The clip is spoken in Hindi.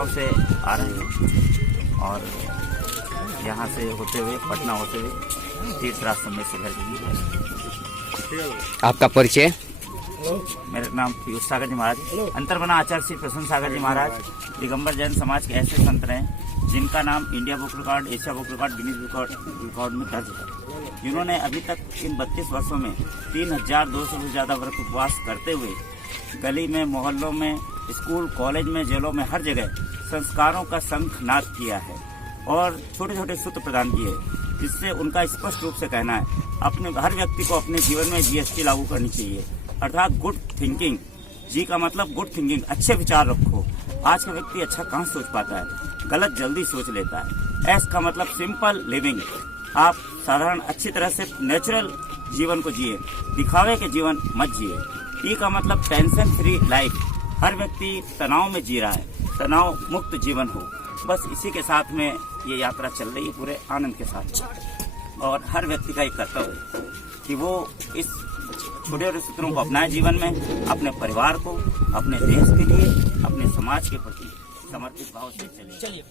गांव से आ रहे हैं और यहाँ से होते हुए पटना होते हुए तीर्थ रास्ते में से घर गए। आपका परिचय? मेरा नाम पीयूष सागर जी महाराज, अंतर्बना आचार्य श्री प्रसन्न सागर जी महाराज दिगंबर जैन समाज के ऐसे संत हैं जिनका नाम India book record, Asia book record, Guinness record में दर्ज है, जिन्होंने अभी तक इन 32 वर्षों में 3200 से ज्यादा व्रत उपवास करते हुए गली में, मोहल्लों में, स्कूल, कॉलेज में, जेलों में, हर जगह संस्कारों का शंखनाद किया है और छोटे छोटे सूत्र प्रदान किए, जिससे उनका स्पष्ट रूप से कहना है अपने हर व्यक्ति को अपने जीवन में जीएसटी लागू करनी चाहिए, अर्थात गुड थिंकिंग। जी का मतलब गुड थिंकिंग, अच्छे विचार रखो। आज का व्यक्ति अच्छा कहाँ सोच पाता है, गलत जल्दी सोच लेता है। एस का मतलब सिंपल लिविंग, आप साधारण अच्छी तरह से नेचुरल जीवन को जिए, दिखावे के जीवन मत जिए। टी का मतलब टेंशन फ्री लाइफ, हर व्यक्ति तनाव में जी रहा है, तनाव मुक्त जीवन हो। बस इसी के साथ में ये यात्रा चल रही है पूरे आनंद के साथ और हर व्यक्ति का एक कर्तव्य है कि वो इस छोटे छोटे सूत्रों को अपनाए जीवन में, अपने परिवार को, अपने देश के लिए, अपने समाज के प्रति समर्पित भाव से चले।